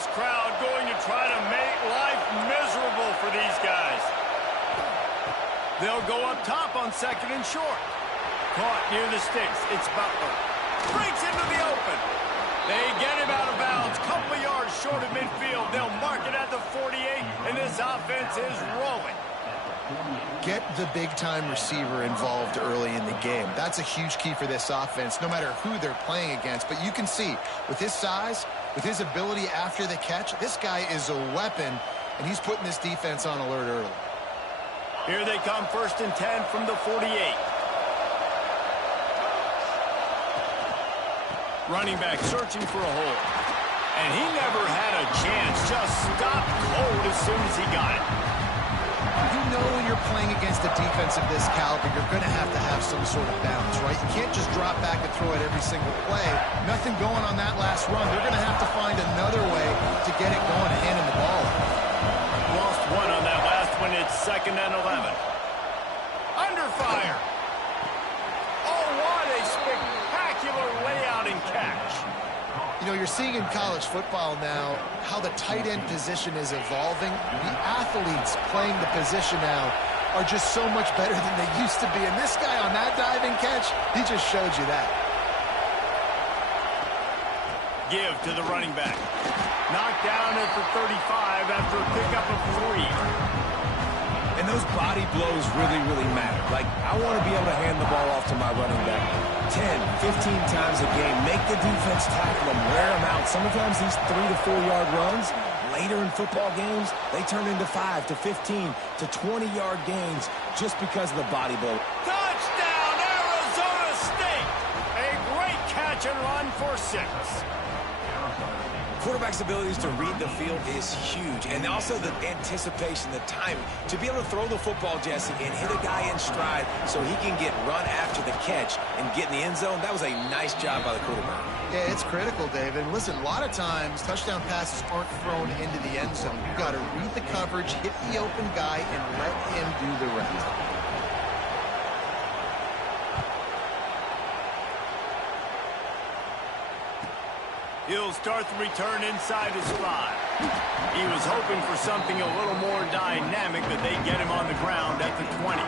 this crowd going to try to make life miserable for these guys. They'll go up top on 2nd and short. Caught near the sticks. It's Butler. Breaks into the open. They get him out of bounds. Couple of yards short of midfield. They'll mark it at the 48, and this offense is rolling. Get the big-time receiver involved early in the game. That's a huge key for this offense, no matter who they're playing against. But you can see, with his size, with his ability after the catch, this guy is a weapon, and he's putting this defense on alert early. Here they come, 1st and 10 from the 48. Running back searching for a hole. And he never had a chance. Just stopped cold as soon as he got it. You know when you're playing against a defense of this caliber, you're going to have some sort of balance, right? You can't just drop back and throw it every single play. Nothing going on that last run. They're going to have to find another way to get it going and handing the ball off. Lost one on that last one. It's 2nd and 11. Under fire. Oh, what a spectacular layout and catch. You know, you're seeing in college football now how the tight end position is evolving. The athletes playing the position now are just so much better than they used to be. And this guy on that diving catch, he just showed you that. Give to the running back. Knocked down at the 35 after a pickup of 3. And those body blows really matter. Like, I want to be able to hand the ball off to my running back 10, 15 times a game. Make the defense tackle them, wear them out. Sometimes these 3 to 4 yard runs, later in football games, they turn into 5 to 15 to 20 yard gains just because of the body blow. Touchdown, Arizona State! A great catch and run for 6. Quarterback's abilities to read the field is huge, and also the anticipation, the timing. To be able to throw the football, Jesse, and hit a guy in stride so he can get run after the catch and get in the end zone, that was a nice job by the quarterback. Yeah, it's critical, David. And listen, a lot of times touchdown passes aren't thrown into the end zone. You've got to read the coverage, hit the open guy, and let him do the rest. He'll start the return inside his 5. He was hoping for something a little more dynamic, but they get him on the ground at the 20.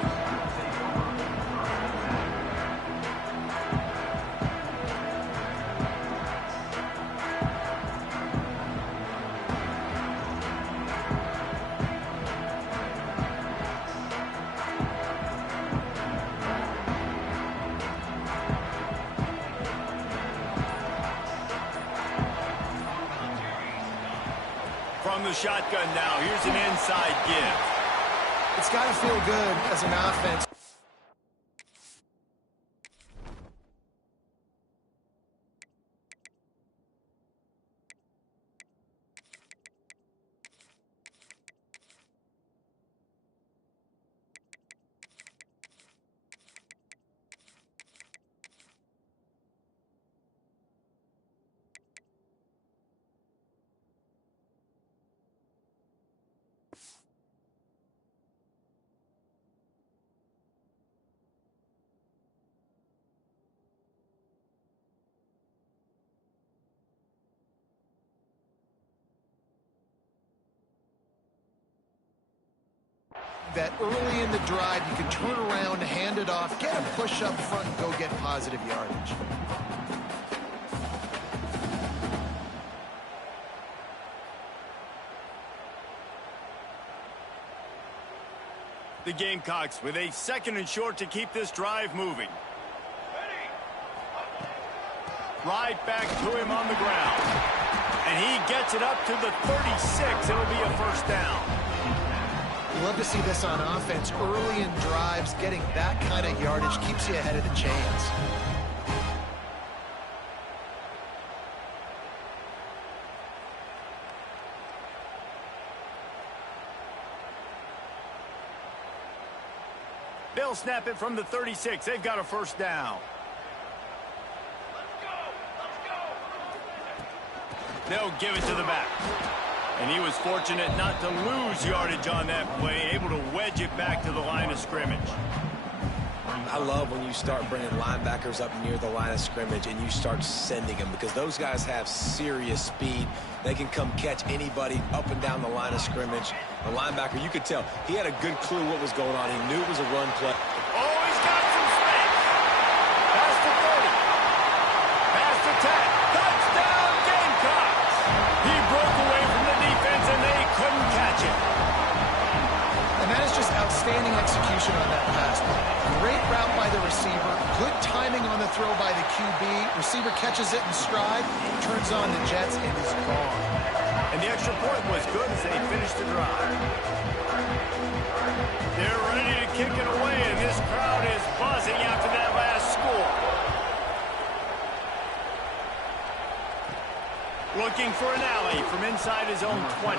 From the shotgun now, here's an inside give. It's got to feel good as an offense. That early in the drive, you can turn around, hand it off, get a push up front, and go get positive yardage. The Gamecocks with a 2nd and short to keep this drive moving. Right back to him on the ground. And he gets it up to the 36. It'll be a 1st down. Love to see this on offense. Early in drives, getting that kind of yardage keeps you ahead of the chains. They'll snap it from the 36. They've got a 1st down. They'll give it to the back. And he was fortunate not to lose yardage on that play, able to wedge it back to the line of scrimmage. I love when you start bringing linebackers up near the line of scrimmage and you start sending them, because those guys have serious speed. They can come catch anybody up and down the line of scrimmage. The linebacker, you could tell, he had a good clue what was going on. He knew it was a run play. Oh, he's got some space. Past the 30. Past the 10. Touchdown, Gamecocks. He broke away from the defense, and they couldn't catch it. And that is just outstanding execution on that pass play. Great route by the receiver. Good timing on the throw by the QB. Receiver catches it in stride, turns on the jets, and is gone. And the extra point was good as they finished the drive. They're ready to kick it away, and this crowd is buzzing after that last score. Looking for an alley from inside his own 20.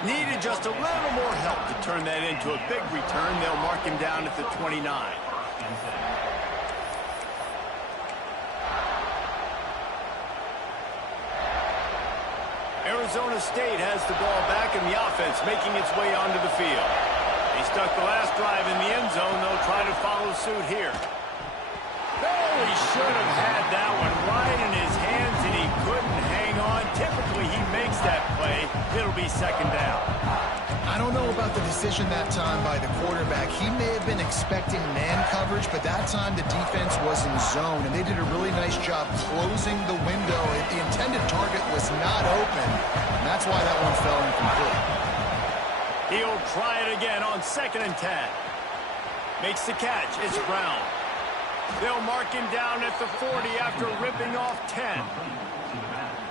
Needed just a little more help to turn that into a big return. They'll mark him down at the 29. Arizona State has the ball back in the offense, making its way onto the field. They stuck the last drive in the end zone. They'll try to follow suit here. Oh, he should have had that one right in his hands, and he couldn't hang on. Typically, he makes that play. It'll be second down. I don't know about the decision that time by the quarterback. He may have been expecting man coverage, but that time the defense was in zone, and they did a really nice job closing the window. The intended target was not open, and that's why that one fell incomplete. He'll try it again on 2nd and 10. Makes the catch. It's Brown. They'll mark him down at the 40 after ripping off 10.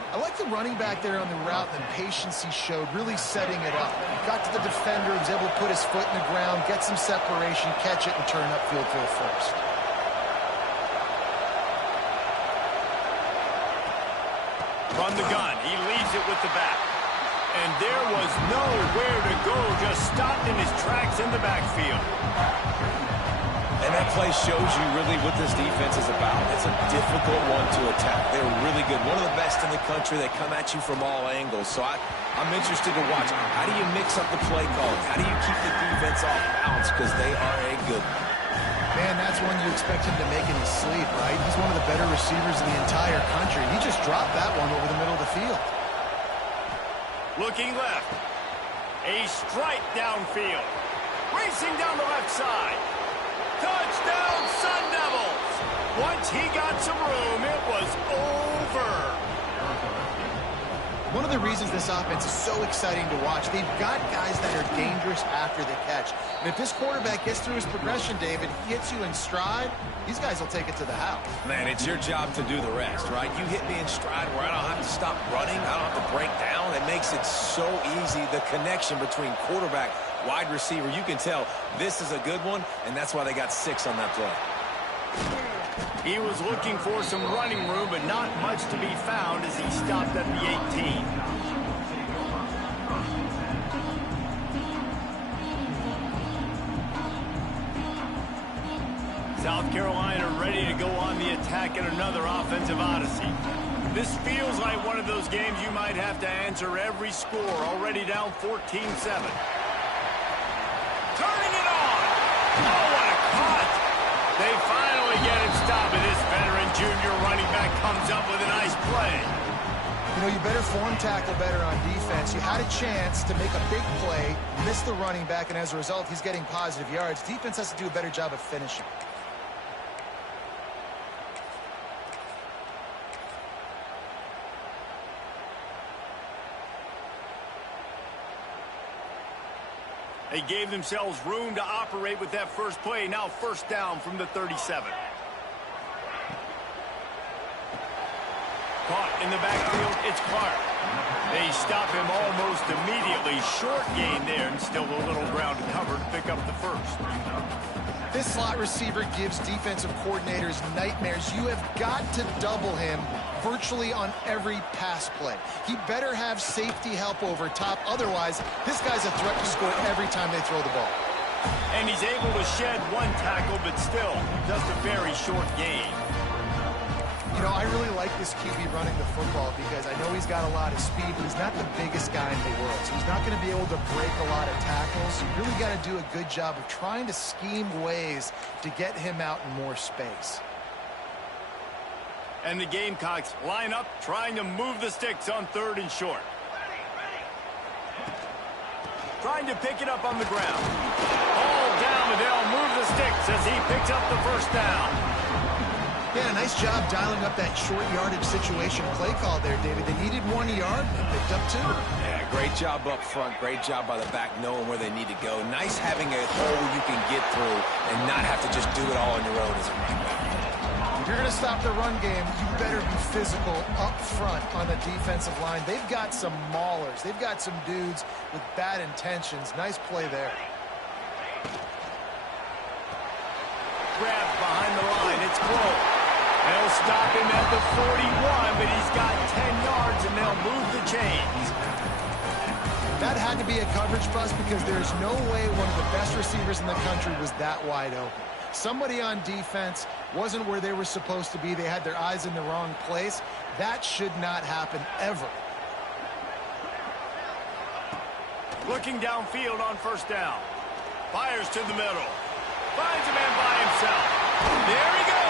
I like the running back there on the route and the patience he showed, really setting it up. Got to the defender, was able to put his foot in the ground, get some separation, catch it, and turn upfield for the first. From the gun, he leaves it with the back. And there was nowhere to go, just stopped in his tracks in the backfield. And that play shows you really what this defense is about. It's a difficult one to attack. They're really good. One of the best in the country. They come at you from all angles. So I'm interested to watch. How do you mix up the play calling? How do you keep the defense off balance? Because they are a good one. Man, that's one you expect him to make in his sleep, right? He's one of the better receivers in the entire country. He just dropped that one over the middle of the field. Looking left. A strike downfield. Racing down the left side. Touchdown, Sun Devils! Once he got some room, it was over. One of the reasons this offense is so exciting to watch, they've got guys that are dangerous after the catch. And if this quarterback gets through his progression, David, he hits you in stride, these guys will take it to the house. Man, it's your job to do the rest, right? You hit me in stride where I don't have to stop running. I don't have to break down. It makes it so easy, the connection between quarterback, wide receiver. You can tell this is a good one, and that's why they got 6 on that play. He was looking for some running room, but not much to be found as he stopped at the 18. South Carolina ready to go on the attack in another offensive odyssey. This feels like one of those games you might have to answer every score. Already down 14-7. Turning it on! Oh, what a cut! They finally get him stopped, and this veteran junior running back comes up with a nice play. You know, you better form tackle better on defense. You had a chance to make a big play, missed the running back, and as a result, he's getting positive yards. Defense has to do a better job of finishing. They gave themselves room to operate with that first play. Now 1st down from the 37. Caught in the backfield, it's Clark. They stop him almost immediately. Short gain there, and still a little ground to cover to pick up the first. This slot receiver gives defensive coordinators nightmares. You have got to double him virtually on every pass play. He better have safety help over top. Otherwise, this guy's a threat to score every time they throw the ball. And he's able to shed one tackle, but still just a very short gain. You know, I really like this QB running the football because I know he's got a lot of speed, but he's not the biggest guy in the world. So he's not going to be able to break a lot of tackles. You really got to do a good job of trying to scheme ways to get him out in more space. And the Gamecocks line up, trying to move the sticks on 3rd and short. Trying to pick it up on the ground. All down, and they'll move the sticks as he picks up the first down. Yeah, nice job dialing up that short yardage situation play call there, David. They needed 1 yard, they picked up 2. Yeah, great job up front. Great job by the back knowing where they need to go. Nice having a hole you can get through and not have to just do it all on your own as a running back. If you're going to stop the run game, you better be physical up front on the defensive line. They've got some maulers. They've got some dudes with bad intentions. Nice play there. Grabbed behind the line. It's close. They'll stop him at the 41, but he's got 10 yards, and they'll move the chains. That had to be a coverage bust because there's no way one of the best receivers in the country was that wide open. Somebody on defense wasn't where they were supposed to be. They had their eyes in the wrong place. That should not happen ever. Looking downfield on 1st down. Fires to the middle. Finds a man by himself. There he goes.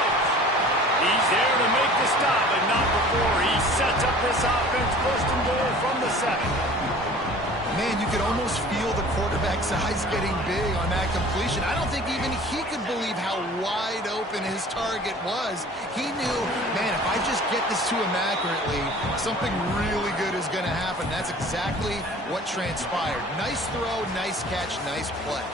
He's there to make the stop, but not before he sets up this offense 1st and goal from the 7. Man, you could almost feel the quarterback's eyes getting big on that completion. I don't think even he could believe how wide open his target was. He knew, man, if I just get this to him accurately, something really good is going to happen. That's exactly what transpired. Nice throw, nice catch, nice play.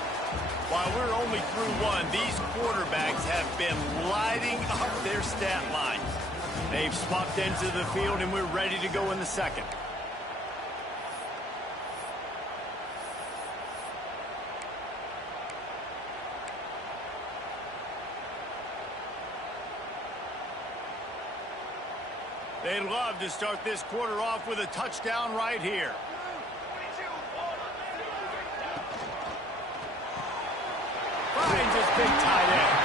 While we're only through 1, these quarterbacks have been lighting up their stat line. They've swapped into the field, and we're ready to go in the 2nd. They'd love to start this quarter off with a touchdown right here. Finds his big tight end.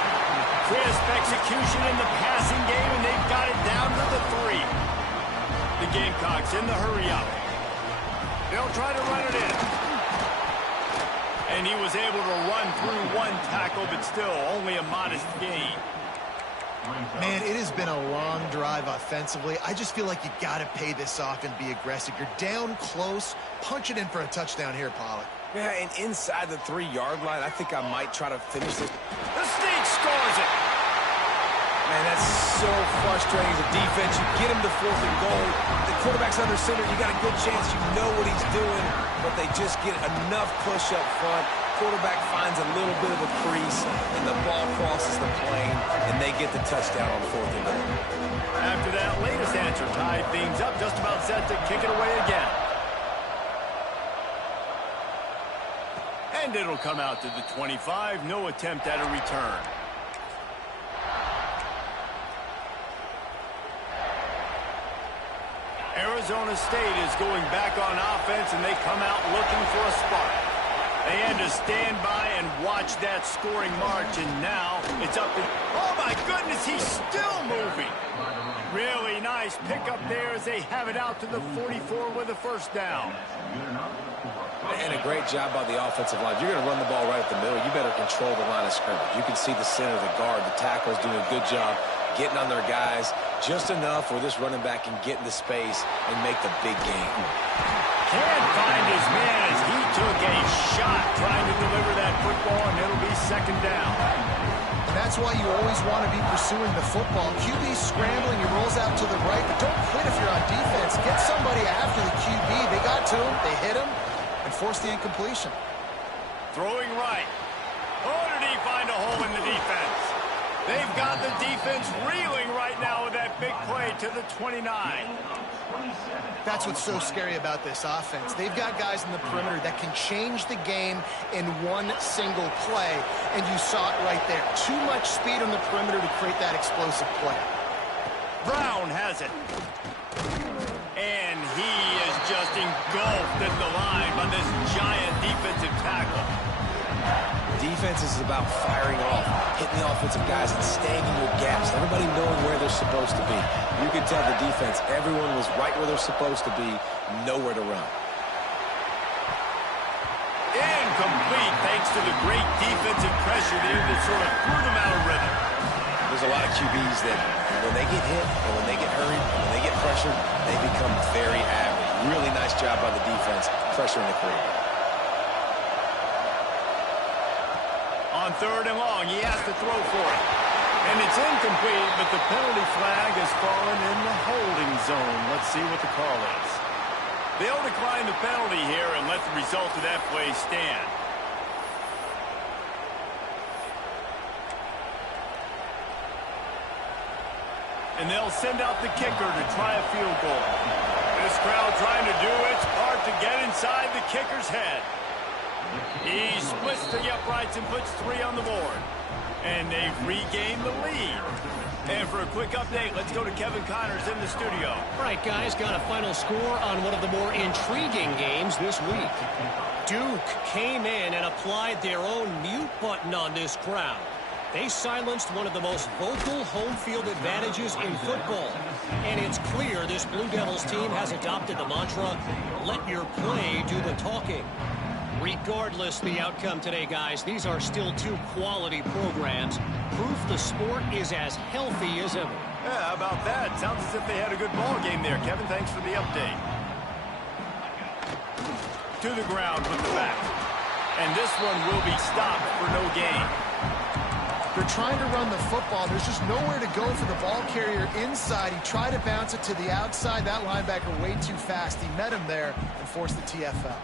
Crisp execution in the passing game, and they've got it down to the 3. The Gamecocks in the hurry up. They'll try to run it in. And he was able to run through 1 tackle, but still only a modest gain. Man, it has been a long drive offensively. I just feel like you got to pay this off and be aggressive. You're down close. Punch it in for a touchdown here, Pollock. Yeah, and inside the 3-yard line, I think I might try to finish this. The Sneak scores it. Man, that's so frustrating as a defense. You get him to 4th and goal. The quarterback's under center. You got a good chance you know what he's doing, but they just get enough push up front. Quarterback finds a little bit of a crease, and the ball crosses the plane, and they get the touchdown on 4th and goal. After that latest answer tied things up, just about set to kick it away again. And it'll come out to the 25. No attempt at a return. Arizona State is going back on offense, and they come out looking for a spark. They had to stand by and watch that scoring march, and now it's up to... Oh, my goodness, he's still moving. Really nice pickup there as they have it out to the 44 with a 1st down. And a great job by the offensive line. If you're going to run the ball right at the middle, you better control the line of scrimmage. You can see the center, the guard, the tackles doing a good job getting on their guys just enough where this running back can get into space and make the big game. Can't find his man as he took a shot trying to deliver that football, and it'll be 2nd down. And that's why you always want to be pursuing the football. QB's scrambling, he rolls out to the right, but don't quit if you're on defense. Get somebody after the QB. They got to him, they hit him, and forced the incompletion. Throwing right. Oh, did he find a hole in the defense? They've got the defense reeling right now with that big play to the 29. That's what's so scary about this offense. They've got guys in the perimeter that can change the game in one single play, and you saw it right there. Too much speed on the perimeter to create that explosive play. Brown has it. And he is just engulfed at the line by this giant defensive tackle. defense is about firing off, hitting the offensive guys and staying in your gaps, everybody knowing where they're supposed to be. You can tell the defense, everyone was right where they're supposed to be, nowhere to run. Incomplete, thanks to the great defensive pressure there that sort of threw them out of rhythm. There's a lot of QBs that when they get hit and when they get hurried and when they get pressured, they become very average. Really nice job by the defense pressuring the quarterback. On 3rd and long, he has to throw for it. And it's incomplete, but the penalty flag has fallen in the holding zone. Let's see what the call is. They'll decline the penalty here and let the result of that play stand. And they'll send out the kicker to try a field goal. This crowd trying to do its part to get inside the kicker's head. He splits the uprights and puts 3 on the board. And they've regained the lead. And for a quick update, let's go to Kevin Connors in the studio. All right, guys, got a final score on one of the more intriguing games this week. Duke came in and applied their own mute button on this crowd. They silenced one of the most vocal home field advantages in football. And it's clear this Blue Devils team has adopted the mantra, let your play do the talking. Regardless the outcome today, guys, these are still 2 quality programs. Proof the sport is as healthy as ever. Yeah, how about that? Sounds as if they had a good ball game there. Kevin, thanks for the update. To the ground with the back. And this one will be stopped for no gain. They're trying to run the football. There's just nowhere to go for the ball carrier inside. He tried to bounce it to the outside. That linebacker way too fast. He met him there and forced the TFL.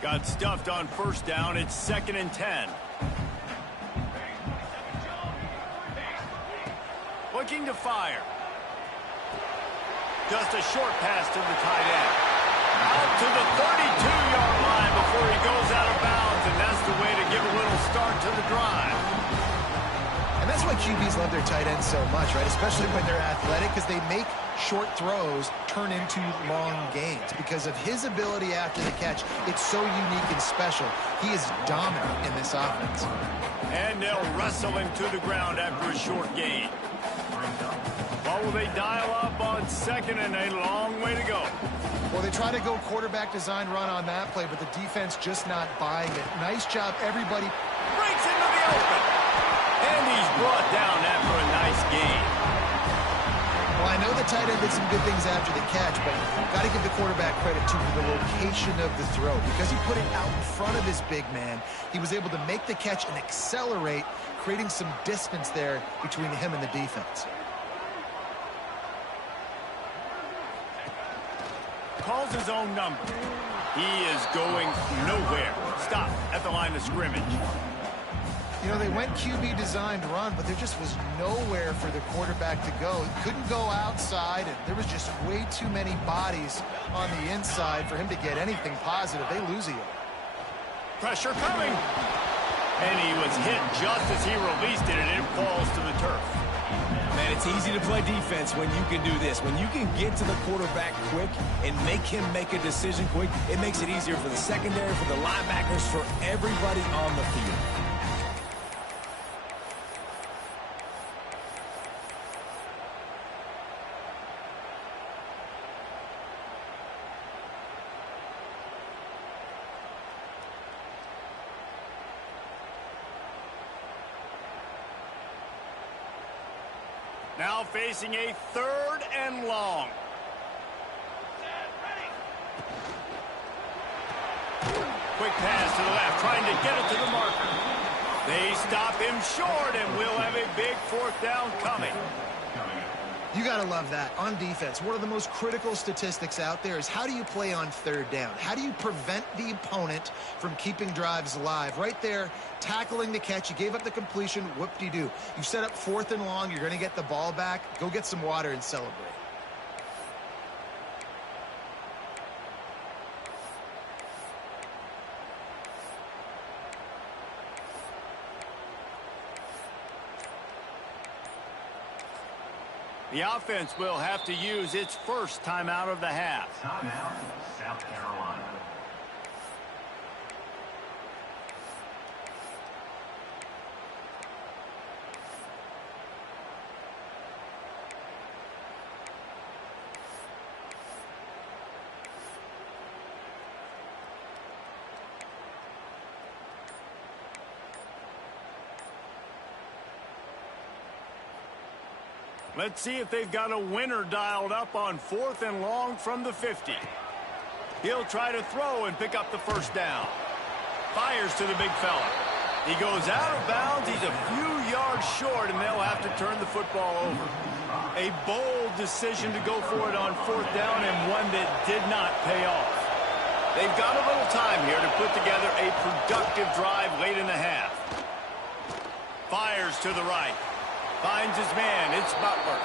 Got stuffed on 1st down. It's 2nd and 10. Looking to fire. Just a short pass to the tight end. Out to the 32-yard line before he goes out of bounds, and that's the way to give a little start to the drive. And that's why QBs love their tight ends so much, right? Especially when they're athletic, because they make short throws turn into long gains. Because of his ability after the catch, it's so unique and special. He is dominant in this offense. And they'll wrestle him to the ground after a short gain. What will they dial up on 2nd and a long way to go? Well, they try to go quarterback design run on that play, but the defense just not buying it. Nice job, everybody. Breaks into the open. And he's brought down after a nice gain. Well, I know the tight end did some good things after the catch, but got to give the quarterback credit, too, for the location of the throw. Because he put it out in front of his big man, he was able to make the catch and accelerate, creating some distance there between him and the defense. Calls his own number. He is going nowhere. Stop at the line of scrimmage. You know, they went QB designed run, but there just was nowhere for the quarterback to go. He couldn't go outside, and there was just way too many bodies on the inside for him to get anything positive. They lose a yard. Pressure coming. And he was hit just as he released it, and it falls to the turf. Man, it's easy to play defense when you can do this. When you can get to the quarterback quick and make him make a decision quick, it makes it easier for the secondary, for the linebackers, for everybody on the field. Now facing a 3rd and long. Quick pass to the left, trying to get it to the marker. They stop him short, and we'll have a big 4th down coming. You got to love that. On defense, one of the most critical statistics out there is how do you play on 3rd down? How do you prevent the opponent from keeping drives alive? Right there, tackling the catch. You gave up the completion. Whoop-de-doo. You set up 4th and long. You're going to get the ball back. Go get some water and celebrate. The offense will have to use its first timeout of the half. Timeout, South Carolina. Let's see if they've got a winner dialed up on 4th and long from the 50. He'll try to throw and pick up the first down. Fires to the big fella. He goes out of bounds. He's a few yards short, and they'll have to turn the football over. A bold decision to go for it on 4th down, and one that did not pay off. They've got a little time here to put together a productive drive late in the half. Fires to the right. Finds his man. It's Butler.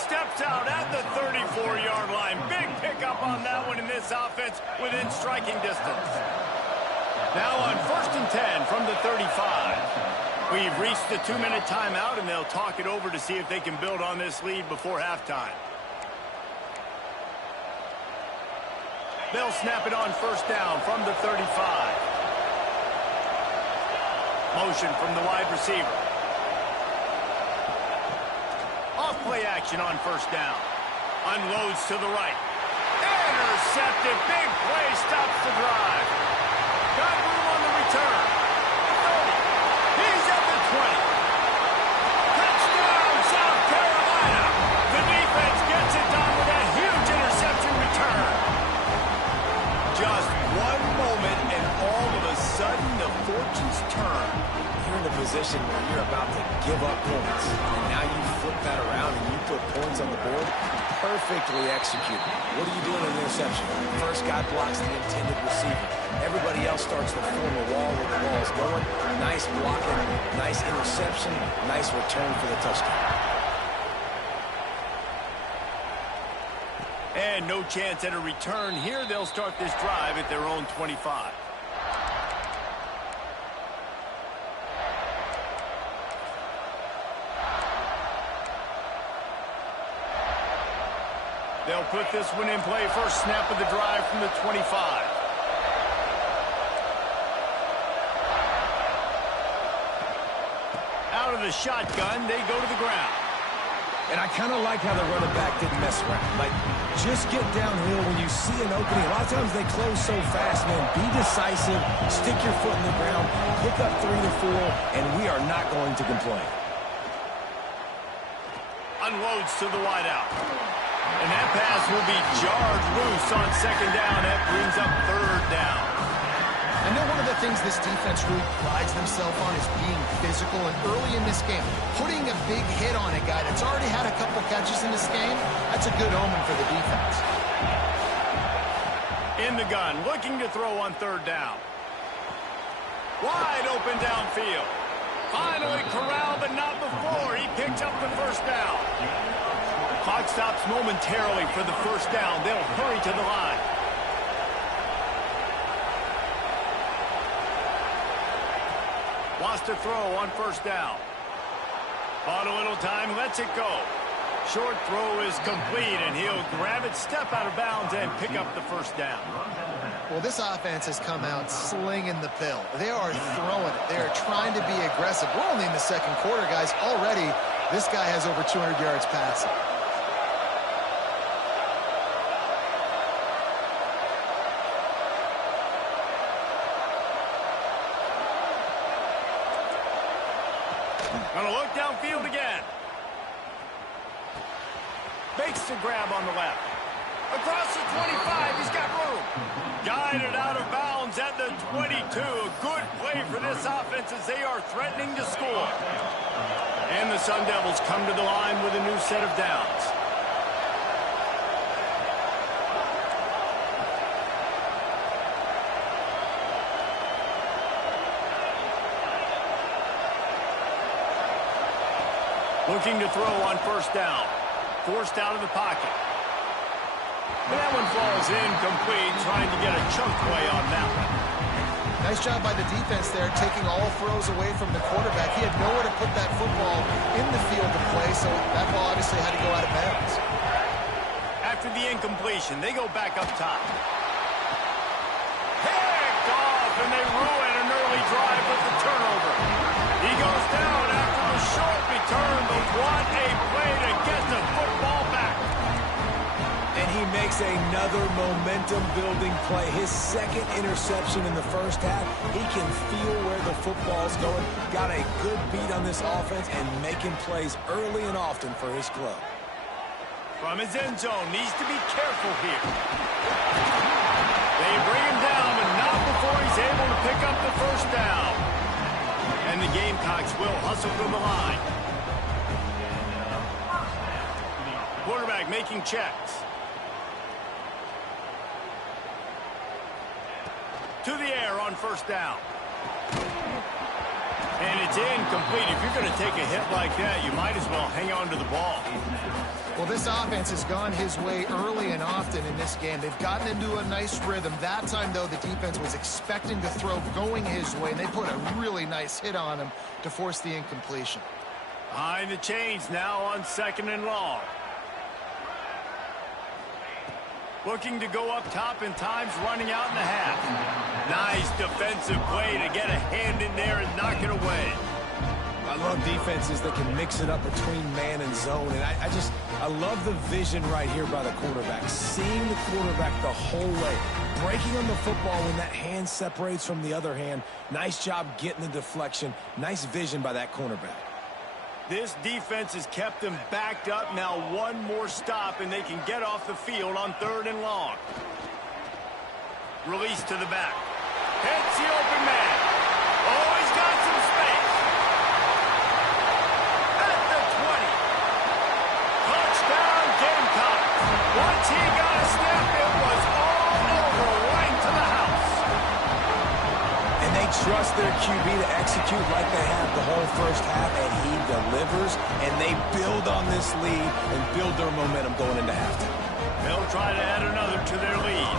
Steps out at the 34-yard line. Big pickup on that one in this offense within striking distance. Now on 1st and 10 from the 35. We've reached the 2-minute timeout, and they'll talk it over to see if they can build on this lead before halftime. They'll snap it on 1st down from the 35. Motion from the wide receiver. Off-play action on 1st down. Unloads to the right. Intercepted. Big play stops the drive. Got room on the return. 30. He's at the 20. Touchdown, South Carolina. The defense gets it done with a huge interception return. Just one moment, and all of a sudden, the fortunes turn. You're in a position where you're about to give up points, and now you flip that around and you put points on the board. Perfectly executed. What are you doing in an interception? First guy blocks the intended receiver. Everybody else starts to form a wall where the ball is going. Nice blocking, nice interception, nice return for the touchdown. And no chance at a return here. They'll start this drive at their own 25. They'll put this one in play. First snap of the drive from the 25. Out of the shotgun, they go to the ground. And I kind of like how the running back didn't mess around. Like, just get downhill when you see an opening. A lot of times they close so fast, man. Be decisive, stick your foot in the ground, pick up 3 to 4, and we are not going to complain. Unloads to the wideout. And that pass will be jarred loose on 2nd down. That brings up 3rd down. I know one of the things this defense really prides themselves on is being physical, and early in this game, putting a big hit on a guy that's already had a couple catches in this game, that's a good omen for the defense. In the gun, looking to throw on 3rd down. Wide open downfield. Finally corralled, but not before. He picks up the 1st down. Clock stops momentarily for the 1st down. They'll hurry to the line. Wants to throw on 1st down. Bought a little time, lets it go. Short throw is complete, and he'll grab it, step out of bounds, and pick up the 1st down. Well, this offense has come out slinging the pill. They are throwing it. They are trying to be aggressive. We're only in the 2nd quarter, guys. Already, this guy has over 200 yards passing. Gonna look downfield again. Makes the grab on the left. Across the 25, he's got room. Guided out of bounds at the 22. Good play for this offense as they are threatening to score. And the Sun Devils come to the line with a new set of downs. Looking to throw on 1st down. Forced out of the pocket. That one falls incomplete, trying to get a chunk play on that one. Nice job by the defense there, taking all throws away from the quarterback. He had nowhere to put that football in the field to play, so that ball obviously had to go out of bounds. After the incompletion, they go back up top. Picked off, and they ruin an early drive with the turnover. He goes down after the short return, but what a play to get the football back. And he made makes another momentum-building play. His second interception in the first half. He can feel where the football's going. Got a good beat on this offense and making plays early and often for his club. From his end zone, needs to be careful here. They bring him down, but not before he's able to pick up the first down. And the Gamecocks will hustle to the line. Quarterback making checks. To the air on first down. And it's incomplete. If you're going to take a hit like that, you might as well hang on to the ball. Well, this offense has gone his way early and often in this game. They've gotten into a nice rhythm. That time, though, the defense was expecting to throw going his way, and they put a really nice hit on him to force the incompletion. Behind the chains now on 2nd and long. Looking to go up top and times running out in the half. Nice defensive play to get a hand in there and knock it away. I love defenses that can mix it up between man and zone. And I love the vision right here by the quarterback. Seeing the quarterback the whole way. Breaking on the football when that hand separates from the other hand. Nice job getting the deflection. Nice vision by that cornerback. This defense has kept them backed up. Now one more stop and they can get off the field on 3rd and long. Release to the back. Hits the open man. Oh, he's got some space. At the 20. Touchdown Gamecocks. Once he got a snap, it was all over, right to the house. And they trust their QB to execute like they have the whole first half, and he delivers, and they build on this lead and build their momentum going into halftime. They'll try to add another to their lead.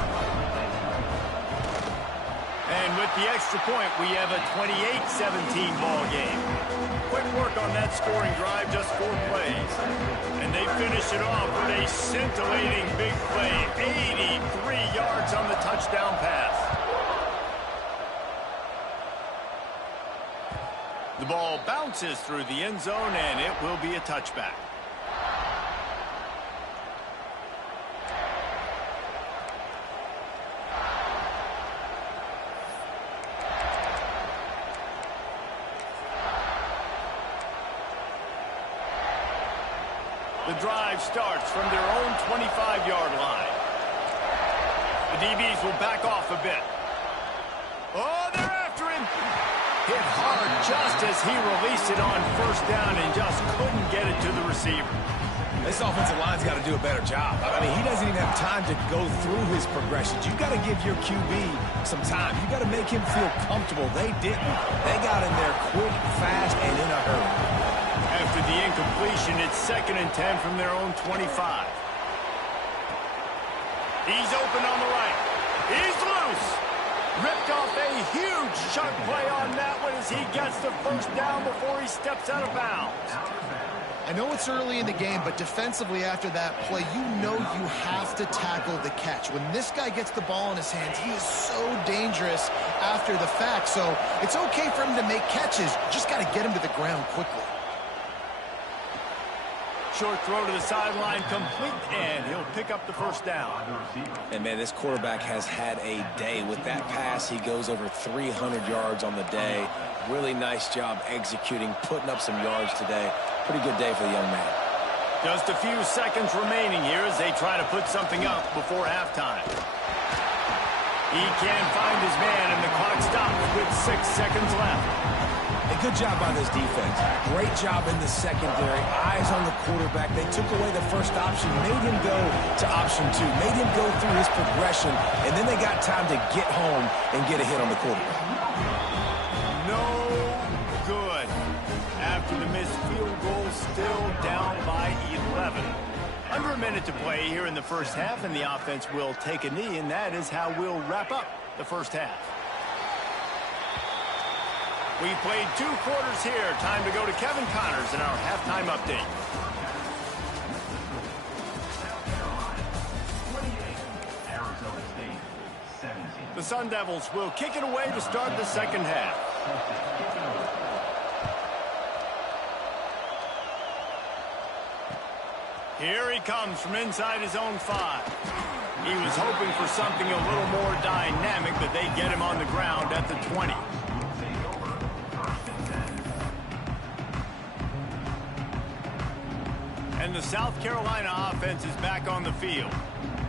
And with the extra point, we have a 28-17 ball game. Quick work on that scoring drive, just 4 plays. And they finish it off with a scintillating big play. 83 yards on the touchdown pass. The ball bounces through the end zone, and it will be a touchback. The drive starts from their own 25-yard line. The DBs will back off a bit. Oh, they're after him. Hit hard just as he released it on first down and just couldn't get it to the receiver. This offensive line's got to do a better job. I mean, he doesn't even have time to go through his progressions. You've got to give your QB some time. You've got to make him feel comfortable. They didn't. They got in there quick, fast, and in a hurry. After the incompletion, it's 2nd and 10 from their own 25. He's open on the right. He's loose. Ripped off a huge chunk play on that one as he gets the first down before he steps out of bounds. I know it's early in the game, but defensively after that play, you know you have to tackle the catch. When this guy gets the ball in his hands, he is so dangerous after the fact. So it's okay for him to make catches. You just got to get him to the ground quickly. Short throw to the sideline, complete, and he'll pick up the first down. And, man, this quarterback has had a day. With that pass, he goes over 300 yards on the day. Really nice job executing, putting up some yards today. Pretty good day for the young man. Just a few seconds remaining here as they try to put something up before halftime. He can't find his man, and the clock stops with 6 seconds left. A good job by this defense. Great job in the secondary. Eyes on the quarterback. They took away the first option, made him go to option 2, made him go through his progression, and then they got time to get home and get a hit on the quarterback. No good. After the missed field goal, still down by 11. Under a minute to play here in the first half, and the offense will take a knee, and that is how we'll wrap up the first half. We played 2 quarters here. Time to go to Kevin Connors in our halftime update. The Sun Devils will kick it away to start the second half. Here he comes from inside his own 5. He was hoping for something a little more dynamic, but they get him on the ground at the 20. And the South Carolina offense is back on the field.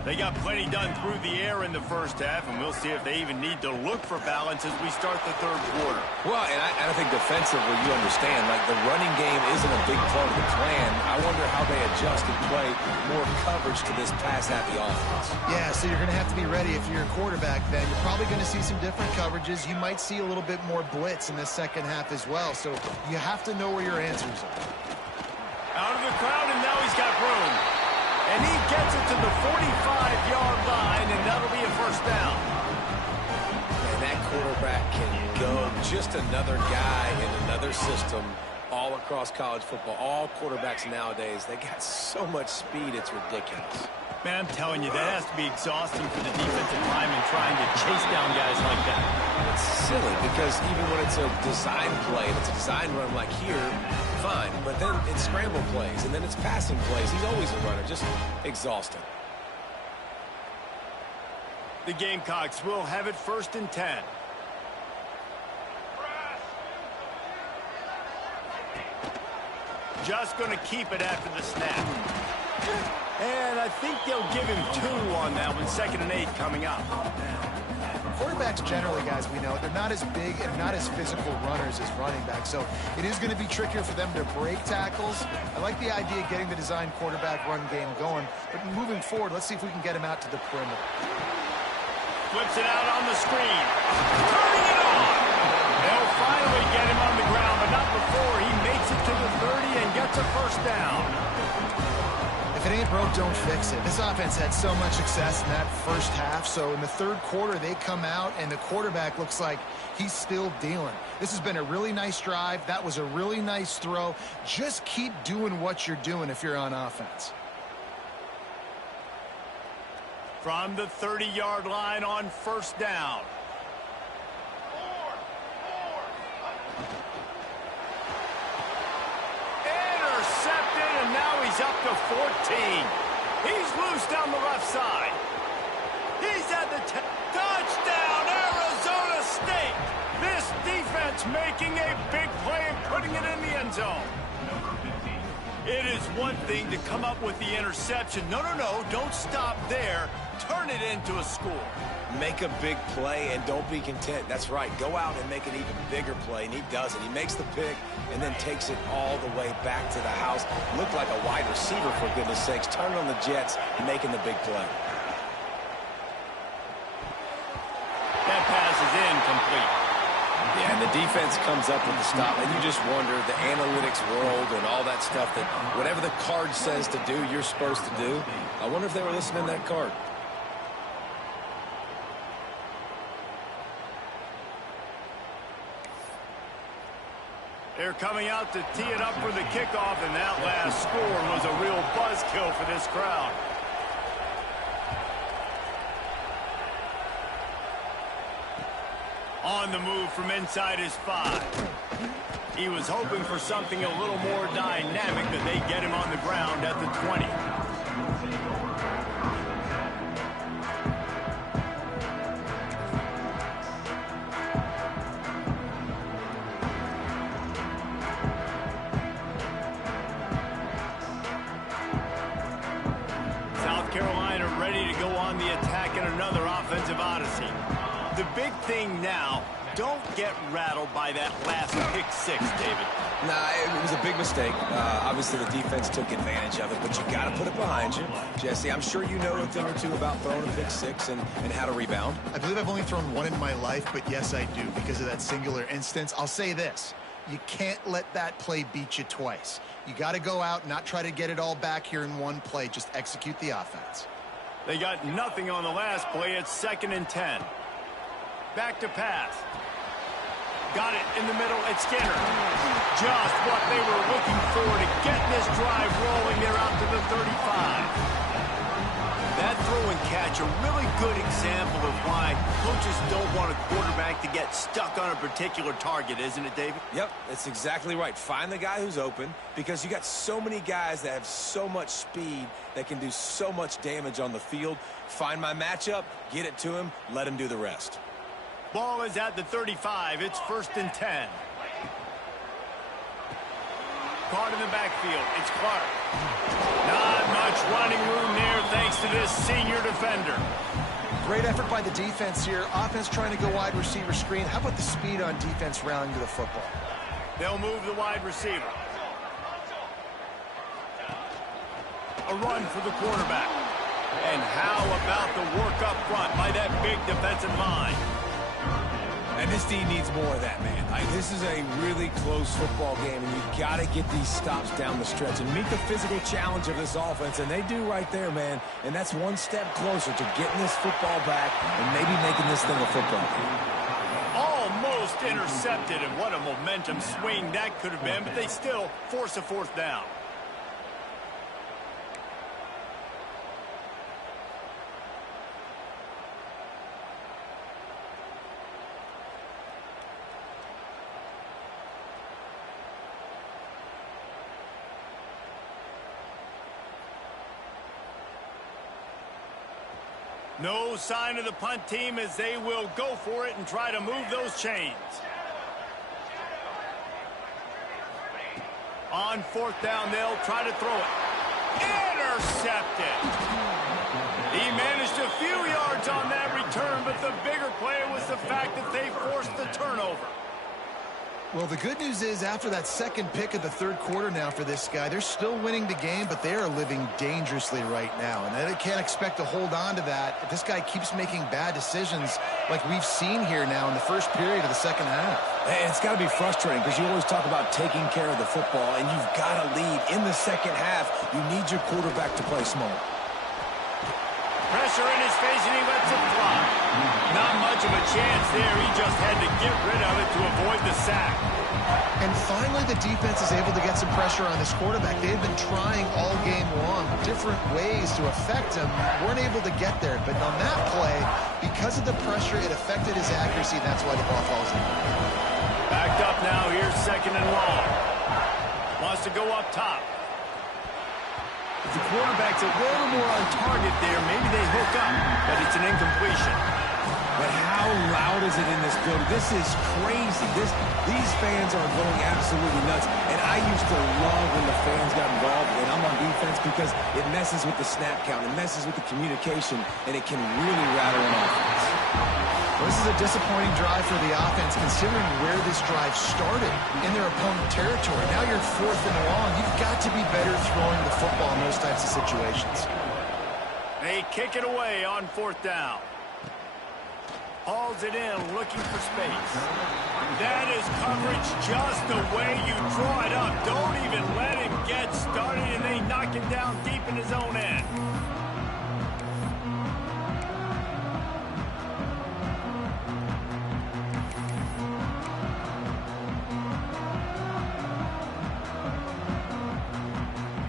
They got plenty done through the air in the first half, and we'll see if they even need to look for balance as we start the third quarter. Well, and I think defensively, you understand, like the running game isn't a big part of the plan. I wonder how they adjust and play more coverage to this pass-happy offense. Yeah, so you're going to have to be ready if you're a quarterback then. You're probably going to see some different coverages. You might see a little bit more blitz in the second half as well, so you have to know where your answers are. Out of the crowd, and now he's got room. And he gets it to the 45-yard line, and that'll be a first down. And that quarterback can go. Just another guy in another system all across college football. All quarterbacks nowadays, they got so much speed, it's ridiculous. Man, I'm telling you, that has to be exhausting for the defensive lineman trying to chase down guys like that. It's silly because even when it's a design play, and it's a design run like here, fine. But then it's scramble plays, and then it's passing plays. He's always a runner, just exhausting. The Gamecocks will have it 1st and 10. Just going to keep it after the snap. And I think they'll give him 2 on that one. 2nd and 8 coming up. Quarterbacks generally, guys, we know, they're not as big and not as physical runners as running backs, so it is going to be trickier for them to break tackles. I like the idea of getting the design quarterback run game going, but moving forward, let's see if we can get him out to the perimeter. Flips it out on the screen. Turning it on. They'll finally get him on the ground, but not before he makes it to the 30 and gets a first down. If it ain't broke, don't fix it. This offense had so much success in that first half, so in the third quarter, they come out, and the quarterback looks like he's still dealing. This has been a really nice drive. That was a really nice throw. Just keep doing what you're doing if you're on offense. From the 30-yard line on first down. Intercepted, and now he's up to 14. He's loose down the left side. He's at the touchdown, Arizona State. This defense making a big play and putting it in the end zone. It is one thing to come up with the interception. No, don't stop there. Turn it into a score. Make a big play and don't be content. That's right. Go out and make an even bigger play, and he does it. He makes the pick and then takes it all the way back to the house. Looked like a wide receiver, for goodness sakes. Turn on the Jets, making the big play. That pass is incomplete. Yeah, and the defense comes up with the stop, and you just wonder, the analytics world and all that stuff, that whatever the card says to do, you're supposed to do. I wonder if they were listening to that card. They're coming out to tee it up for the kickoff, and that last score was a real buzzkill for this crowd. On the move from inside his 5. He was hoping for something a little more dynamic, but they get him on the ground at the 20. South Carolina ready to go on the attack in another offensive odyssey. The big thing now, don't get rattled by that last pick 6, David. Nah, it was a big mistake. Obviously, the defense took advantage of it, but you got to put it behind you. Jesse, I'm sure you know a thing or two about throwing a pick 6 and how to rebound. I believe I've only thrown one in my life, but yes, I do because of that singular instance. I'll say this. You can't let that play beat you twice. You got to go out, not try to get it all back here in one play. Just execute the offense. They got nothing on the last play. It's 2nd and 10. Back to pass. Got it in the middle. It's Skinner. Just what they were looking for to get this drive rolling. They're out to the 35. That throw in catch, a really good example of why coaches don't want a quarterback to get stuck on a particular target, isn't it, David? Yep, that's exactly right. Find the guy who's open, because you got so many guys that have so much speed that can do so much damage on the field. Find my matchup, get it to him, let him do the rest. Ball is at the 35. It's 1st and 10. Caught in the backfield. It's Clark. Not much running room there thanks to this senior defender. Great effort by the defense here. Offense trying to go wide receiver screen. How about the speed on defense rounding to the football? They'll move the wide receiver. A run for the quarterback. And how about the work up front by that big defensive line? And this team needs more of that, man. This is a really close football game, and you've got to get these stops down the stretch and meet the physical challenge of this offense, and they do right there, man. And that's one step closer to getting this football back and maybe making this thing a football game. Almost intercepted, and what a momentum swing that could have been, but they still force a 4th down. No sign of the punt team as they will go for it and try to move those chains. On 4th down, they'll try to throw it. Intercepted. He managed a few yards on that return, but the bigger play was the fact that they forced the turnover. Well, the good news is after that second pick of the 3rd quarter now for this guy, they're still winning the game, but they are living dangerously right now. And they can't expect to hold on to that if this guy keeps making bad decisions like we've seen here now in the first period of the second half. And it's got to be frustrating because you always talk about taking care of the football, and you've got to lead in the second half. You need your quarterback to play smart. Pressure in his face, and he lets it fly. Not much of a chance there. He just had to get rid of it to avoid the sack. And finally, the defense is able to get some pressure on this quarterback. They've been trying all game long different ways to affect him. Weren't able to get there. But on that play, because of the pressure, it affected his accuracy. That's why the ball falls in. Backed up now. Here's 2nd and long. Wants to go up top. If the quarterback's a little more on target there, maybe they hook up, but it's an incompletion. But how loud is it in this building? This is crazy. These fans are going absolutely nuts. And I used to love when the fans got involved, and I'm on defense because it messes with the snap count, it messes with the communication, and it can really rattle an offense. Well, this is a disappointing drive for the offense considering where this drive started in their opponent territory. Now you're 4th and long. You've got to be better throwing the football in those types of situations. They kick it away on 4th down. Hauls it in, looking for space. That is coverage just the way you draw it up. Don't even let him get started, and they knock him down deep in his own end.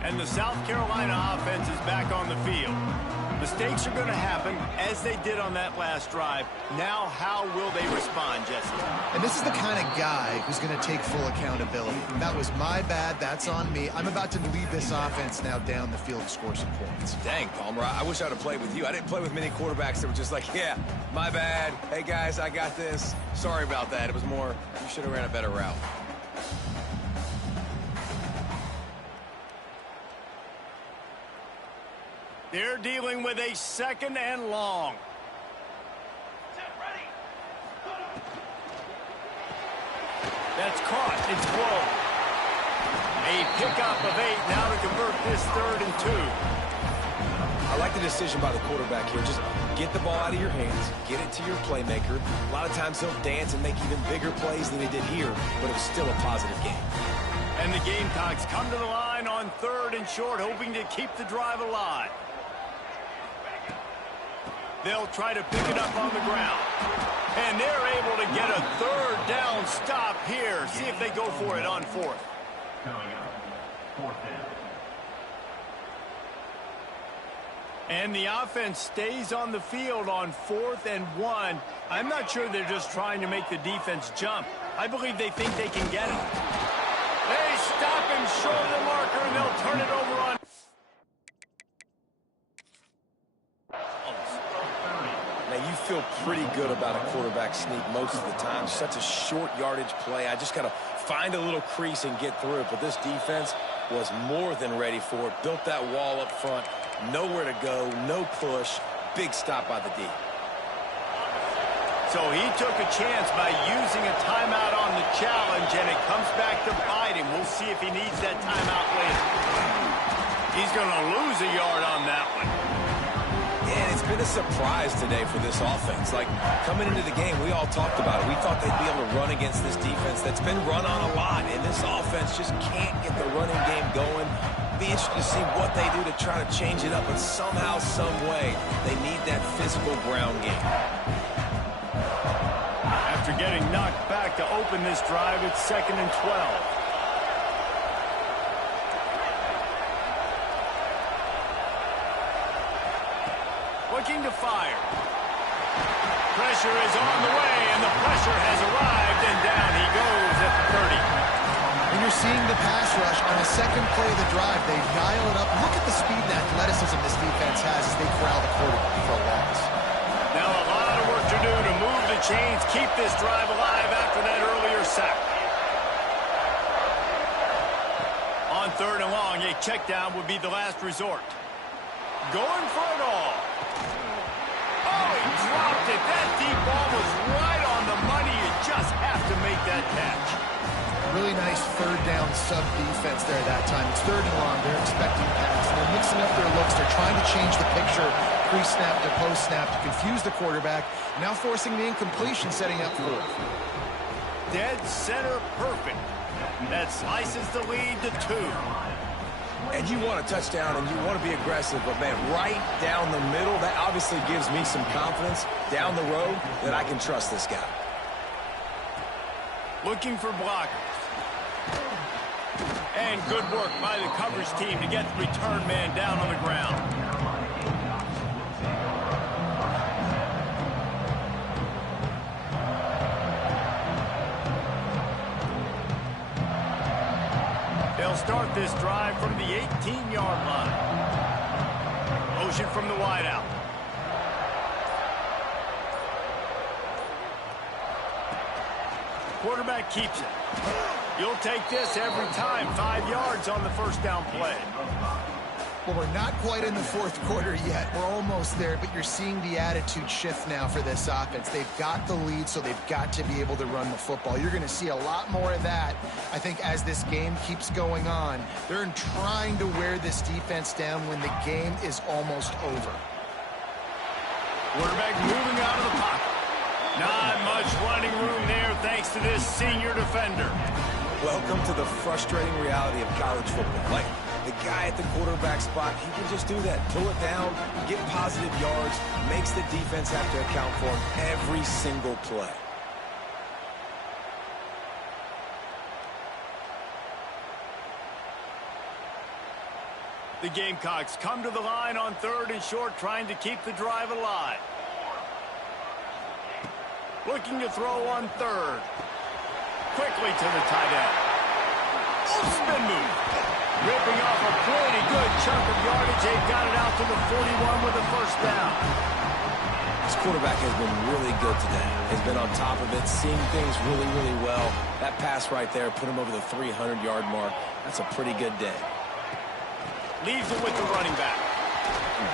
And the South Carolina offense is back on the field. Mistakes are going to happen, as they did on that last drive. Now, how will they respond, Jesse? And this is the kind of guy who's going to take full accountability. That was my bad. That's on me. I'm about to lead this offense now down the field to score some points. Dang, Palmer, I wish I would have played with you. I didn't play with many quarterbacks that were just like, yeah, my bad. Hey, guys, I got this. Sorry about that. It was more, you should have ran a better route. They're dealing with a 2nd and long. That's caught. It's blown. A pickup of 8 now to convert this 3rd and 2. I like the decision by the quarterback here. Just get the ball out of your hands, get it to your playmaker. A lot of times he'll dance and make even bigger plays than he did here, but it was still a positive game. And the Gamecocks come to the line on 3rd and short, hoping to keep the drive alive. They'll try to pick it up on the ground. And they're able to get a 3rd down stop here. See if they go for it on 4th. And the offense stays on the field on 4th and 1. I'm not sure they're just trying to make the defense jump. I believe they think they can get it. They stop him short of the marker, and they'll turn it over on. Now, you feel pretty good about a quarterback sneak most of the time. Such a short yardage play. I just got to find a little crease and get through it. But this defense was more than ready for it. Built that wall up front. Nowhere to go. No push. Big stop by the D. So he took a chance by using a timeout on the challenge, and it comes back to bite him. We'll see if he needs that timeout later. He's going to lose a yard on that one. Yeah, it's been a surprise today for this offense. Like, coming into the game, we all talked about it. We thought they'd be able to run against this defense that's been run on a lot, and this offense just can't get the running game going. Be interested to see what they do to try to change it up, but somehow, some way, they need that physical ground game. After getting knocked back to open this drive, it's 2nd and 12. Looking to fire. Pressure is on the way, and the pressure has arrived, and down he goes at the 30. When you're seeing the pass rush on the second play of the drive, they dial it up. Look at the speed and athleticism this defense has as they corral the quarterback for a loss. Now a lot of work to do to move the chains, keep this drive alive after that earlier sack. On 3rd and long, a check down would be the last resort. Going for it all. Oh, he dropped it. That deep ball was right on the money. You just have to make that catch. Really nice 3rd down sub defense there that time. It's 3rd and long. They're expecting pass. They're mixing up their looks. They're trying to change the picture pre-snap to post-snap to confuse the quarterback. Now forcing the incompletion, setting up 4th. Dead center perfect. That slices the lead to 2. And you want a touchdown and you want to be aggressive, but man, right down the middle, that obviously gives me some confidence down the road that I can trust this guy. Looking for blockers. And good work by the coverage team to get the return man down on the ground. They'll start this drive from the 18-yard line. Motion from the wideout. Quarterback keeps it. You'll take this every time. 5 yards on the first down play. Well, we're not quite in the 4th quarter yet. We're almost there, but you're seeing the attitude shift now for this offense. They've got the lead, so they've got to be able to run the football. You're going to see a lot more of that, I think, as this game keeps going on. They're trying to wear this defense down when the game is almost over. Quarterback moving out of the pocket. Not much running room there thanks to this senior defender. Welcome to the frustrating reality of college football. Like, the guy at the quarterback spot, he can just do that. Pull it down, get positive yards, makes the defense have to account for him every single play. The Gamecocks come to the line on 3rd and short, trying to keep the drive alive. Looking to throw on 3rd. Quickly to the tight end. Oh, spin move. Ripping off a pretty good chunk of yardage. They've got it out to the 41 with a first down. This quarterback has been really good today. He's been on top of it, seeing things really, really well. That pass right there put him over the 300-yard mark. That's a pretty good day. Leaves it with the running back.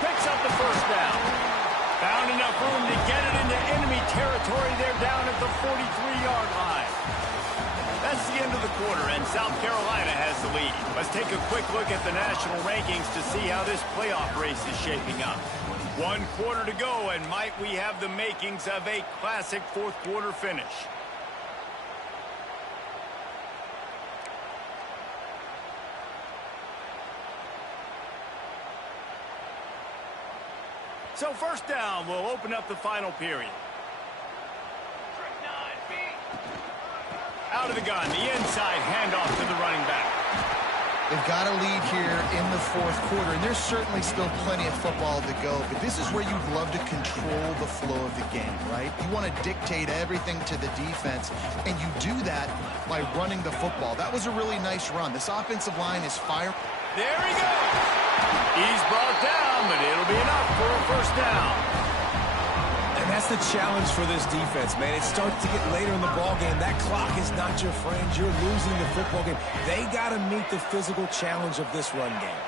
Picks up the first down. Found enough room to get it into enemy territory. They're down at the 43-yard line. That's the end of the quarter, and South Carolina has the lead. Let's take a quick look at the national rankings to see how this playoff race is shaping up. 1 quarter to go, and might we have the makings of a classic 4th quarter finish. So first down will open up the final period. Out of the gun, the inside handoff to the running back. They've got a lead here in the fourth quarter, and there's certainly still plenty of football to go, but this is where you'd love to control the flow of the game, right? You want to dictate everything to the defense, and you do that by running the football. That was a really nice run. This offensive line is firing. There he goes. He's brought down, but it'll be enough for a first down. And that's the challenge for this defense, man. It starts to get later in the ball game. That clock is not your friend. You're losing the football game. They got to meet the physical challenge of this run game.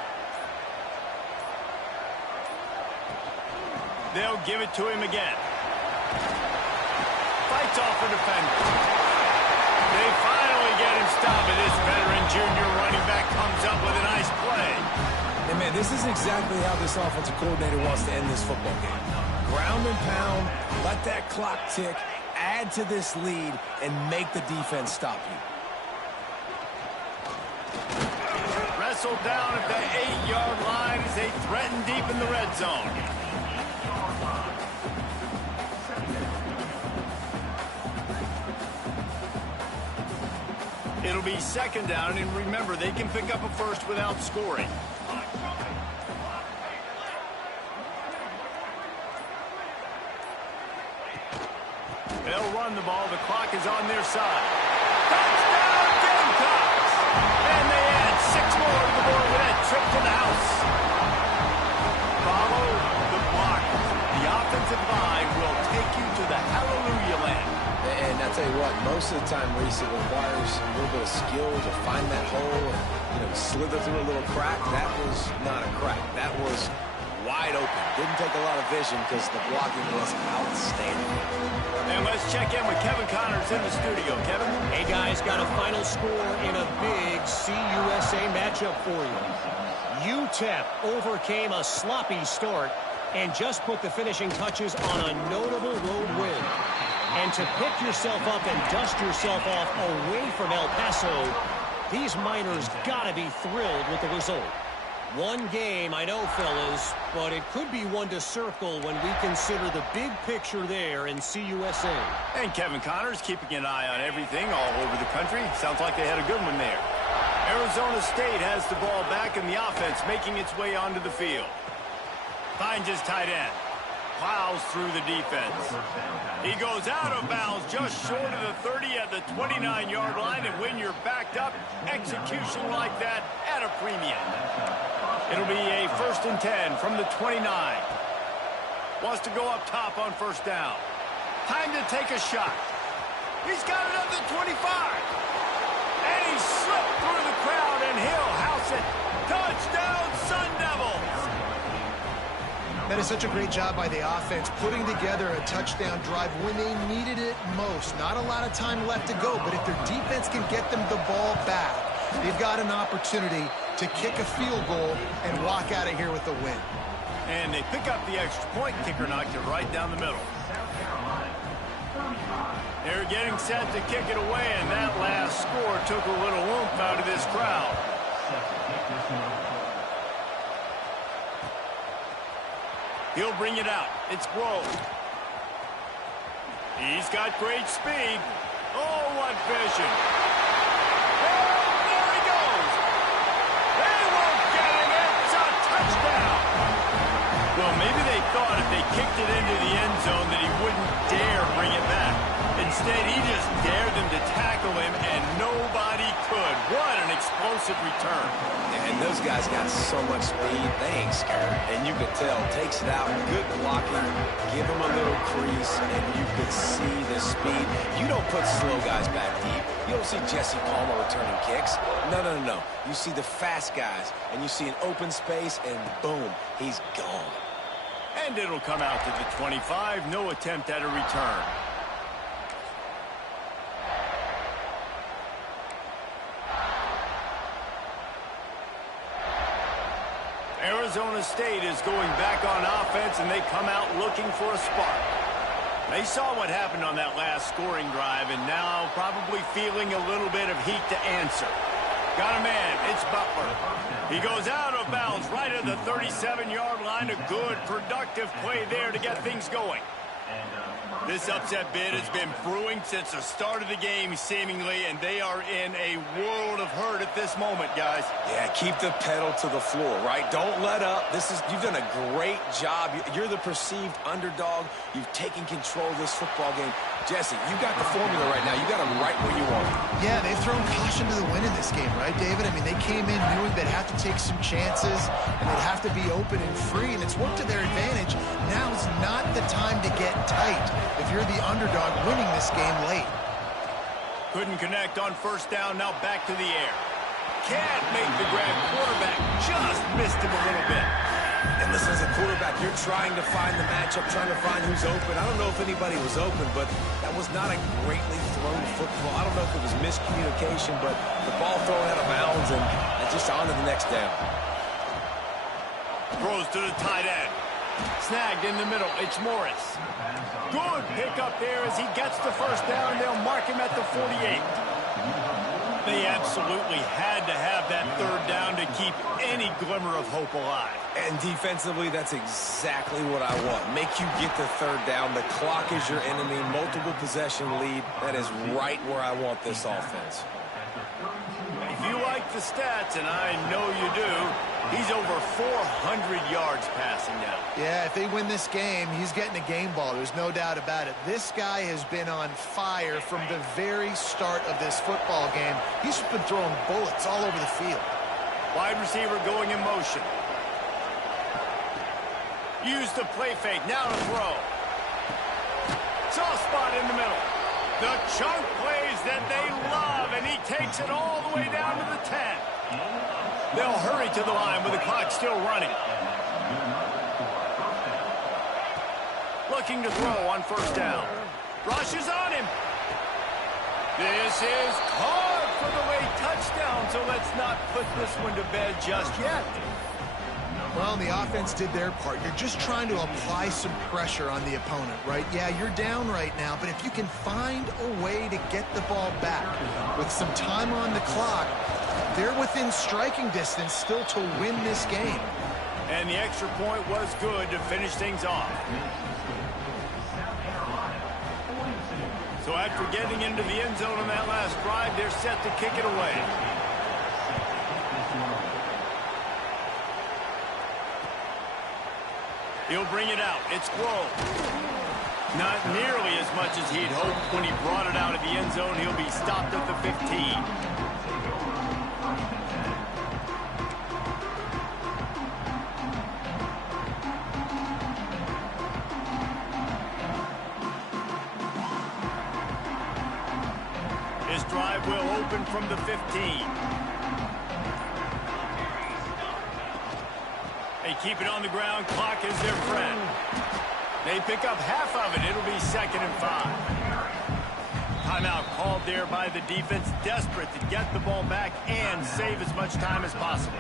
They'll give it to him again. Fights off a defender. They finally get him stopped, and this veteran junior running back comes up with a nice play. And, man, this is exactly how this offensive coordinator wants to end this football game. Ground and pound, let that clock tick, add to this lead, and make the defense stop you. Wrestled down at the 8-yard line as they threaten deep in the red zone. It'll be second down, and remember, they can pick up a first without scoring. They'll run the ball. The clock is on their side. Touchdown, Gamecocks! And they add 6 more to the board with that trip to the house. Follow the block. The offensive line will take you to the hallelujah land. And I'll tell you what, most of the time, Reese, it requires a little bit of skill to find that hole and, slither through a little crack. That was not a crack. That was wide open. Didn't take a lot of vision because the blocking was outstanding. And let's check in with Kevin Connors in the studio. Kevin? Hey, guys, got a final score in a big CUSA matchup for you. UTEP overcame a sloppy start and just put the finishing touches on a notable road win. And to pick yourself up and dust yourself off away from El Paso, these Miners got to be thrilled with the result. One game, I know, fellas, but it could be one to circle when we consider the big picture there in CUSA. And Kevin Connors keeping an eye on everything all over the country. Sounds like they had a good one there. Arizona State has the ball back in the offense, making its way onto the field. Finds his tight end. Plows through the defense. He goes out of bounds just short of the 30 at the 29-yard line, and when you're backed up, execution like that at a premium. It'll be a 1st and 10 from the 29. Wants to go up top on first down. Time to take a shot. He's got it up to 25. And he slipped through the crowd, and he'll house it. Touchdown, Sun Devils! That is such a great job by the offense, putting together a touchdown drive when they needed it most. Not a lot of time left to go, but if their defense can get them the ball back, they've got an opportunity to kick a field goal and walk out of here with a win. And they pick up the extra point. Kicker knocked it right down the middle. They're getting set to kick it away, and that last score took a little oomph out of this crowd. He'll bring it out. It's Grove. He's got great speed. Oh, what vision. Oh, there he goes. They won't get him. It's a touchdown. Well, maybe they thought if they kicked it into the end zone that he wouldn't dare bring it back. Instead, he just dared them to tackle him, and nobody could. What an explosive return. And those guys got so much speed, they ain't scared. And you could tell, takes it out, good blocking, give them a little crease, and you could see the speed. You don't put slow guys back deep. You don't see Jesse Palmer returning kicks. No, no, no, no. You see the fast guys, and you see an open space, and boom, he's gone. And it'll come out to the 25. No attempt at a return. Arizona State is going back on offense, and they come out looking for a spark. They saw what happened on that last scoring drive, and now probably feeling a little bit of heat to answer. Got a man. It's Butler. He goes out of bounds right at the 37-yard line. A good, productive play there to get things going. This upset bid has been brewing since the start of the game, seemingly, and they are in a world of hurt at this moment, guys. Yeah, keep the pedal to the floor, right? Don't let up. You've done a great job. You're the perceived underdog. You've taken control of this football game. Jesse, you got the formula right now. You got them right where you want them. Yeah, they've thrown caution to the wind in this game, right, David? I mean, they came in knowing they'd have to take some chances, and they'd have to be open and free, and it's worked to their advantage. Now's not the time to get tight if you're the underdog winning this game late. Couldn't connect on first down, now back to the air. Can't make the grab. Quarterback just missed him a little bit. And listen, as a quarterback, you're trying to find the matchup, trying to find who's open. I don't know if anybody was open, but that was not a greatly thrown football. I don't know if it was miscommunication, but the ball thrown out of bounds and just on to the next down. Throws to the tight end. Snagged in the middle. It's Morris. Good pickup there as he gets the first down. They'll mark him at the 48. They absolutely had to have that third down to keep any glimmer of hope alive. And defensively, that's exactly what I want. Make you get the third down. The clock is your enemy. Multiple possession lead. That is right where I want this offense. If you like the stats, and I know you do, he's over 400 yards passing now. Yeah, if they win this game, he's getting a game ball. There's no doubt about it. This guy has been on fire from the very start of this football game. He's been throwing bullets all over the field. Wide receiver going in motion. Use the play fake. Now to throw. Soft spot in the middle. The chunk plays that they love, and he takes it all the way down to the 10. They'll hurry to the line with the clock still running. Looking to throw on first down. Rushes on him. This is caught for the late touchdown, so let's not put this one to bed just yet. Well, the offense did their part. You're just trying to apply some pressure on the opponent, right? Yeah, you're down right now, but if you can find a way to get the ball back with some time on the clock, they're within striking distance still to win this game. And the extra point was good to finish things off. So after getting into the end zone on that last drive, they're set to kick it away. He'll bring it out. It's Grove. Not nearly as much as he'd hoped when he brought it out of the end zone. He'll be stopped at the 15. His drive will open from the 15. They keep it on the ground. Clock is their friend. They pick up half of it. It'll be 2nd and 5. Timeout called there by the defense, desperate to get the ball back and save as much time as possible.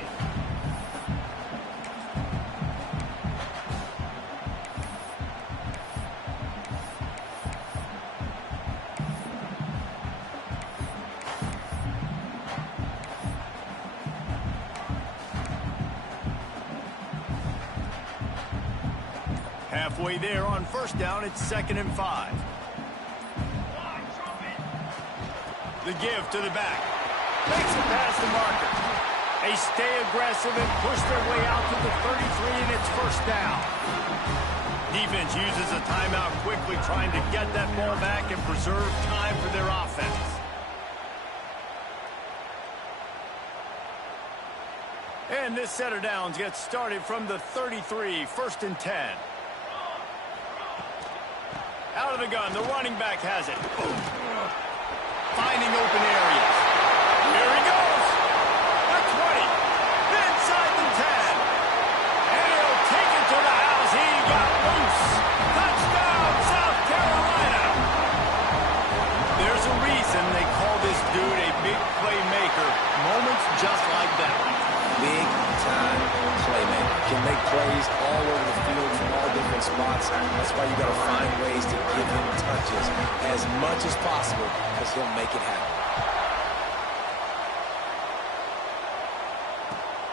Halfway there on first down, it's 2nd and 5. The give to the back. Makes it past the marker. They stay aggressive and push their way out to the 33, and it's first down. Defense uses a timeout quickly, trying to get that ball back and preserve time for their offense. And this set of downs gets started from the 33, 1st and 10. Out of the gun, the running back has it. Finding open areas. Here he goes. The 20. Inside the 10. And he'll take it to the house. He got loose. Touchdown, South Carolina. There's a reason they call this dude a big playmaker. Moments just like that. Big-time playmaker. Can make plays all over the field from all different spots. That's why you got to find ways to give him touches as much as possible, because he'll make it happen.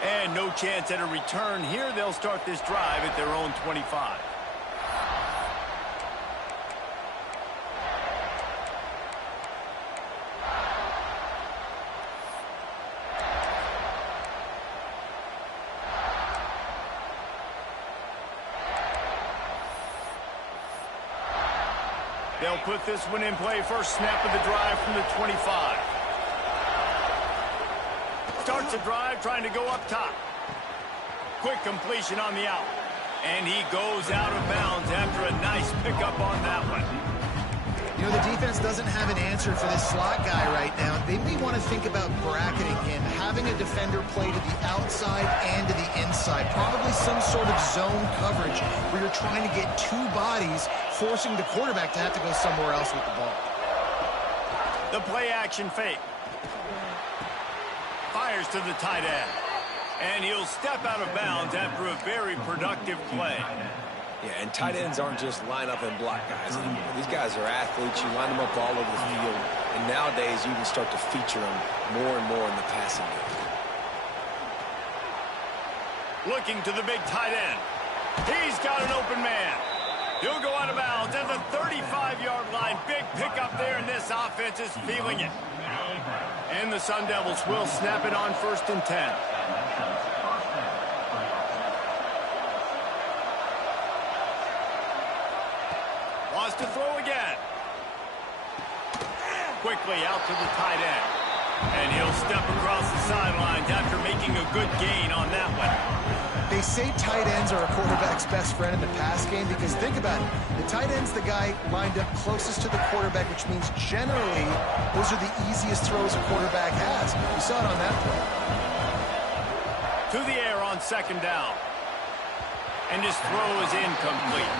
And no chance at a return here. They'll start this drive at their own 25. They'll put this one in play. First snap of the drive from the 25. Starts the drive trying to go up top. Quick completion on the out. And he goes out of bounds after a nice pickup on that one. You know, the defense doesn't have an answer for this slot guy right now. They may want to think about bracketing him, having a defender play to the outside and to the inside. Probably some sort of zone coverage where you're trying to get two bodies, forcing the quarterback to have to go somewhere else with the ball. The play action fake. Fires to the tight end. And he'll step out of bounds after a very productive play. Yeah, and tight ends aren't just line up and block guys anymore. These guys are athletes. You line them up all over the field. And nowadays, you can start to feature them more and more in the passing game. Looking to the big tight end. He's got an open man. He'll go out of bounds at the 35-yard line. Big pickup there, and this offense is feeling it. And the Sun Devils will snap it on 1st and 10. Wants to throw again. Quickly out to the tight end. And he'll step across the sidelines after making a good gain on that one. They say tight ends are a quarterback's best friend in the pass game because think about it. The tight end's the guy lined up closest to the quarterback, which means generally those are the easiest throws a quarterback has. You saw it on that play. To the air on 2nd down. And his throw is incomplete.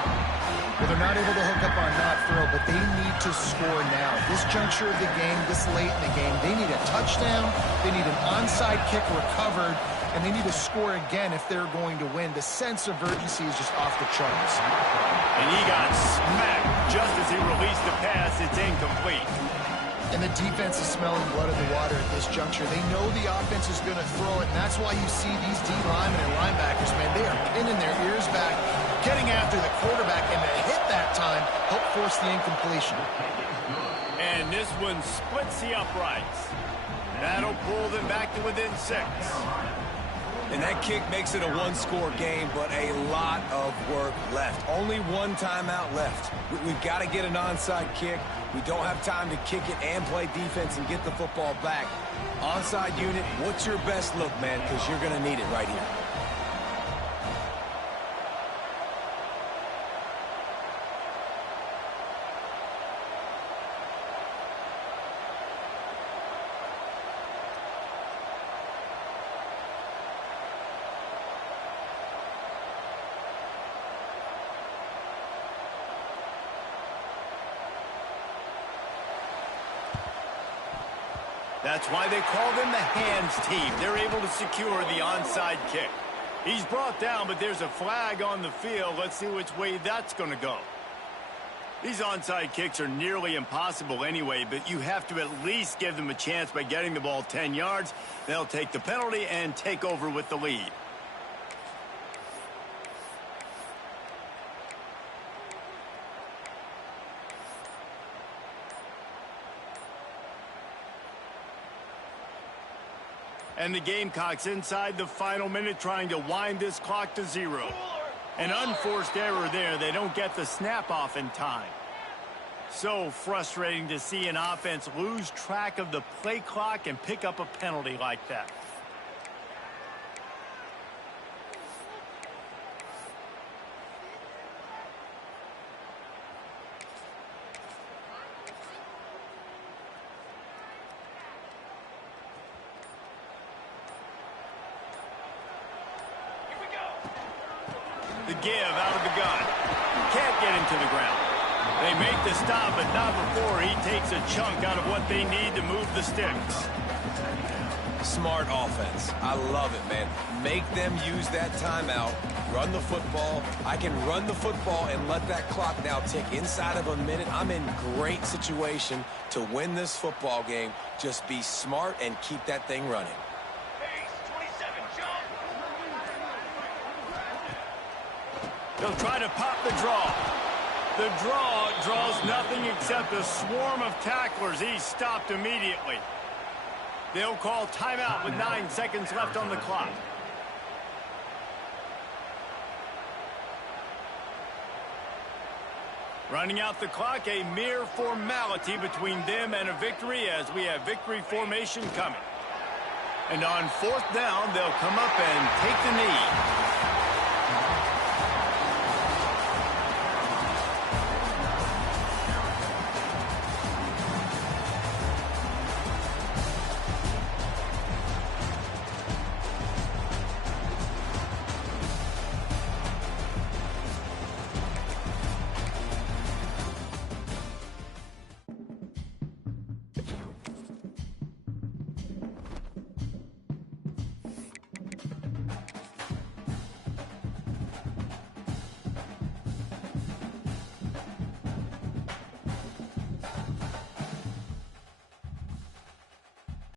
Well, they're not able to hook up on that throw, but they need to score now. This juncture of the game, this late in the game, they need a touchdown, they need an onside kick recovered, and they need to score again if they're going to win. The sense of urgency is just off the charts. And he got smacked just as he released the pass. It's incomplete. And the defense is smelling blood in the water at this juncture. They know the offense is going to throw it, and that's why you see these D linemen and linebackers, man, they are pinning their ears back, getting after the quarterback, and the hit that time helped force the incompletion. And this one splits the uprights. That'll pull them back to within 6. And that kick makes it a one-score game, but a lot of work left. Only one timeout left. We've got to get an onside kick. We don't have time to kick it and play defense and get the football back. Onside unit, what's your best look, man? Because you're going to need it right here. That's why they call them the hands team. They're able to secure the onside kick. He's brought down, but there's a flag on the field. Let's see which way that's going to go. These onside kicks are nearly impossible anyway, but you have to at least give them a chance by getting the ball 10 yards. They'll take the penalty and take over with the lead. And the Gamecocks inside the final minute trying to wind this clock to 0. An unforced error there. They don't get the snap off in time. So frustrating to see an offense lose track of the play clock and pick up a penalty like that. The give out of the gun. Can't get him to the ground. They make the stop, but not before he takes a chunk out of what they need to move the sticks. Smart offense. I love it, man. Make them use that timeout. Run the football. I can run the football and let that clock now tick inside of a minute. I'm in great situation to win this football game. Just be smart and keep that thing running. They'll try to pop the draw. The draw draws nothing except a swarm of tacklers. He's stopped immediately. They'll call timeout with 9 seconds left on the clock. Running out the clock, a mere formality between them and a victory as we have victory formation coming. And on 4th down, they'll come up and take the knee.